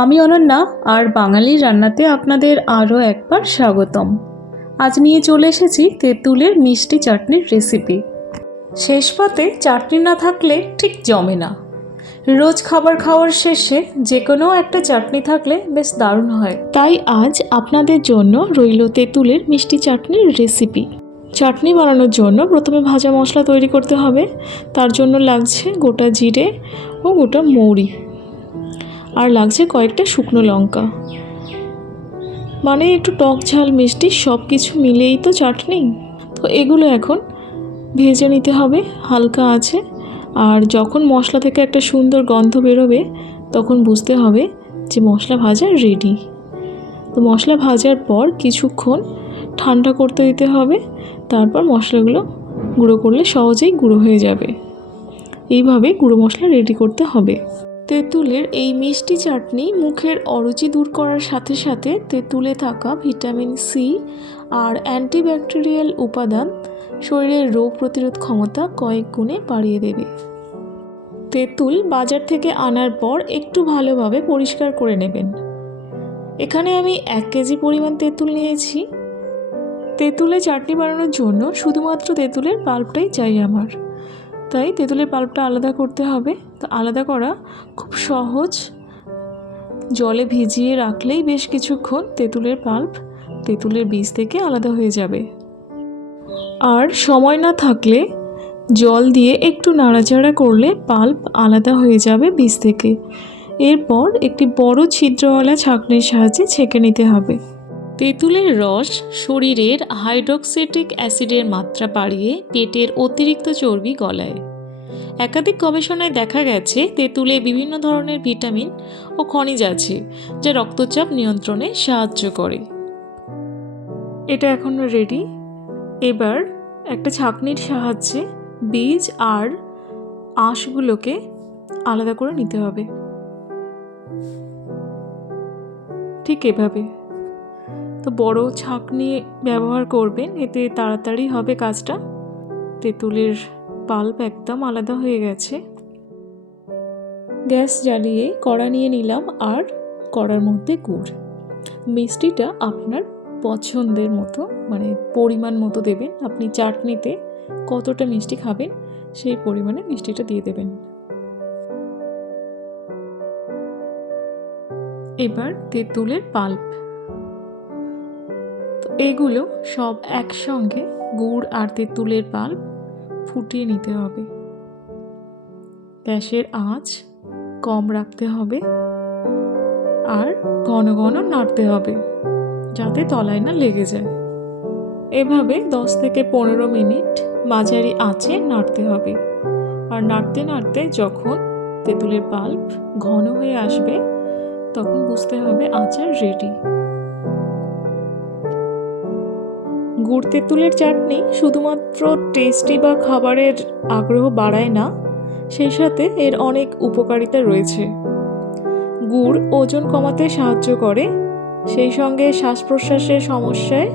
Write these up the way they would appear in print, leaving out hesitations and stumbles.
আমি অনন্যা আর বাঙালির রান্নাতে আপনাদের আরও একবার স্বাগতম। আজ নিয়ে চলে এসেছি তেঁতুলের মিষ্টি চাটনির রেসিপি। শেষ পাতে চাটনি না থাকলে ঠিক জমে না। রোজ খাবার খাওয়ার শেষে যে কোনো একটা চাটনি থাকলে বেশ দারুণ হয়। তাই আজ আপনাদের জন্য রইল তেঁতুলের মিষ্টি চাটনির রেসিপি। চাটনি বানানোর জন্য প্রথমে ভাজা মশলা তৈরি করতে হবে। তার জন্য লাগছে গোটা জিরে ও গোটা মৌরি, আর লাগছে কয়েকটা শুকনো লঙ্কা। মানে একটু টক ঝাল মিষ্টি সব কিছু মিলেই তো চাটনি। তো এগুলো এখন ভেজে নিতে হবে হালকা আছে। আর যখন মশলা থেকে একটা সুন্দর গন্ধ বেরোবে তখন বুঝতে হবে যে মশলা ভাজা রেডি। তো মশলা ভাজার পর কিছুক্ষণ ঠান্ডা করতে দিতে হবে। তারপর মশলাগুলো গুঁড়ো করলে সহজেই গুঁড়ো হয়ে যাবে। এইভাবে গুঁড়ো মশলা রেডি করতে হবে। তেঁতুলের এই মিষ্টি চাটনি মুখের অরুচি দূর করার সাথে সাথে তেঁতুলে থাকা ভিটামিন সি আর অ্যান্টিব্যাকটেরিয়াল উপাদান শরীরের রোগ প্রতিরোধ ক্ষমতা কয়েক গুণে বাড়িয়ে দেবে। তেঁতুল বাজার থেকে আনার পর একটু ভালোভাবে পরিষ্কার করে নেবেন। এখানে আমি 1 কেজি পরিমাণ তেঁতুল নিয়েছি। তেঁতুলে চাটনি বানানোর জন্য শুধুমাত্র তেঁতুলের পাল্পটাই চাই আমার, তাই তেঁতুলের পাল্পটা আলাদা করতে হবে। তো আলাদা করা খুব সহজ। জলে ভিজিয়ে রাখলেই বেশ কিছুক্ষণ তেঁতুলের পাল্প তেঁতুলের বীজ থেকে আলাদা হয়ে যাবে। আর সময় না থাকলে জল দিয়ে একটু নাড়াচাড়া করলে পাল্প আলাদা হয়ে যাবে বীজ থেকে। এরপর একটি বড় ছিদ্রওয়ালা ছাঁকনির সাহায্যে ছেঁকে নিতে হবে। তেঁতুলের রস শরীরের হাইড্রোক্সিটিক অ্যাসিডের মাত্রা বাড়িয়ে পেটের অতিরিক্ত চর্বি গলায়। একাধিক গবেষণায় দেখা গেছে তেঁতুলে বিভিন্ন ধরনের ভিটামিন ও খনিজ আছে যা রক্তচাপ নিয়ন্ত্রণে সাহায্য করে। এটা এখন রেডি। এবার একটা ছাঁকনির সাহায্যে বীজ আর আঁশগুলোকে আলাদা করে নিতে হবে, ঠিক এভাবে। তো বড় ছাঁকনি ব্যবহার করবেন, এতে তাড়াতাড়ি হবে কাজটা। তেঁতুলের পাল্প একদম আলাদা হয়ে গেছে। গ্যাস জ্বালিয়ে কড়া নিয়ে নিলাম আর কড়ার মধ্যে গুড়। মিষ্টিটা আপনার পছন্দের মতো, মানে পরিমাণ মতো দেবেন। আপনি চাটনিতে কতটা মিষ্টি খাবেন সেই পরিমাণে মিষ্টিটা দিয়ে দেবেন। এবার তেঁতুলের পাল্প, তো এগুলো সব একসঙ্গে গুড় আর তেঁতুলের পাল্প ফুটিয়ে নিতে হবে। গ্যাসের আঁচ কম রাখতে হবে আর ঘন ঘন নাড়তে হবে যাতে তলায় না লেগে যায়। এভাবে 10 থেকে 15 মিনিট মাঝারি আঁচে নাড়তে হবে। আর নাড়তে নাড়তে যখন তেঁতুলের পাল্প ঘন হয়ে আসবে তখন বুঝতে হবে আচার রেডি। গুড় তেঁতুলের চাটনি শুধুমাত্র টেস্টি বা খাবারের আগ্রহ বাড়ায় না, সেই সাথে এর অনেক উপকারিতা রয়েছে। গুড় ওজন কমাতে সাহায্য করে, সেই সঙ্গে শ্বাস প্রশ্বাসের সমস্যায়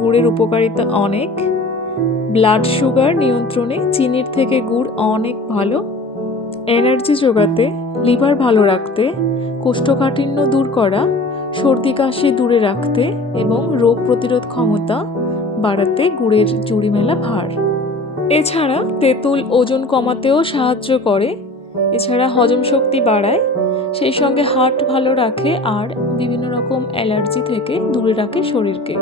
গুড়ের উপকারিতা অনেক। ব্লাড সুগার নিয়ন্ত্রণে চিনির থেকে গুড় অনেক ভালো। এনার্জি জোগাতে, লিভার ভালো রাখতে, কোষ্ঠকাঠিন্য দূর করা, সর্দি কাশি দূরে রাখতে এবং রোগ প্রতিরোধ ক্ষমতা বাড়াতে গুড়ের জুড়ি মেলা ভার। এছাড়া তেঁতুল ওজন কমাতেও সাহায্য করে। এছাড়া হজম শক্তি বাড়ায়, সেই সঙ্গে হার্ট ভালো রাখে আর বিভিন্ন রকম অ্যালার্জি থেকে দূরে রাখে শরীরকে।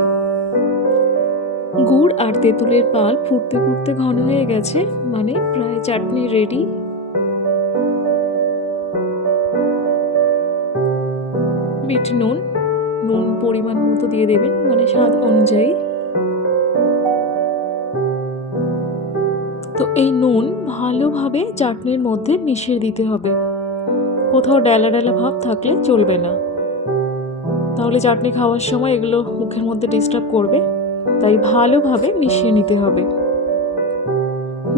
গুড় আর তেঁতুলের পাল্প ফুটতে ফুটতে ঘন হয়ে গেছে, মানে প্রায় চাটনি রেডি। বিট নুন পরিমাণ মতো দিয়ে দেবেন, মানে স্বাদ অনুযায়ী। তো এই নুন ভালোভাবে চাটনির মধ্যে মিশিয়ে দিতে হবে। কোথাও ডেলা ডেলা ভাব থাকলে চলবে না, তাহলে চাটনি খাওয়ার সময় এগুলো মুখের মধ্যে ডিস্টার্ব করবে। তাই ভালোভাবে মিশিয়ে নিতে হবে।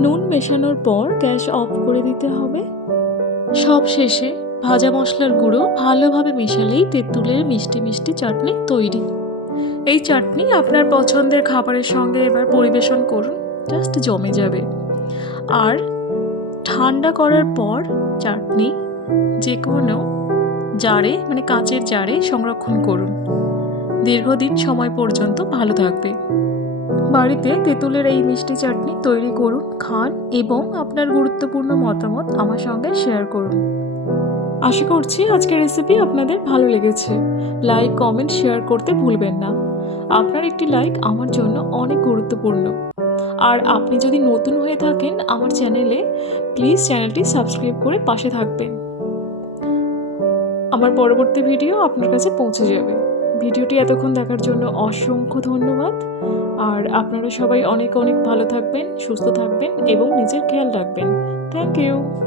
নুন মেশানোর পর গ্যাস অফ করে দিতে হবে। সব শেষে ভাজা মশলার গুঁড়ো ভালোভাবে মেশালেই তেঁতুলের মিষ্টি মিষ্টি চাটনি তৈরি। এই চাটনি আপনার পছন্দের খাবারের সঙ্গে এবার পরিবেশন করুন, জাস্ট জমে যাবে। আর ঠান্ডা করার পর চাটনি যে কোনো জারে মানে কাঁচের জারে সংরক্ষণ করুন। দীর্ঘদিন সময় পর্যন্ত ভালো থাকবে। বাড়িতে তেঁতুলের এই মিষ্টি চাটনি তৈরি করুন, খান এবং আপনার গুরুত্বপূর্ণ মতামত আমার সঙ্গে শেয়ার করুন। আশা করছি আজকের রেসিপি আপনাদের ভালো লেগেছে। লাইক, কমেন্ট, শেয়ার করতে ভুলবেন না। আপনার একটি লাইক আমার জন্য অনেক গুরুত্বপূর্ণ। আর আপনি যদি নতুন হয়ে থাকেন আমার চ্যানেলে, প্লিজ চ্যানেলটি সাবস্ক্রাইব করে পাশে থাকবেন। আমার পরবর্তী ভিডিও আপনার কাছে পৌঁছে যাবে। ভিডিওটি এতক্ষণ দেখার জন্য অসংখ্য ধন্যবাদ। আর আপনারা সবাই অনেক অনেক ভালো থাকবেন, সুস্থ থাকবেন এবং নিজের খেয়াল রাখবেন। Thank you.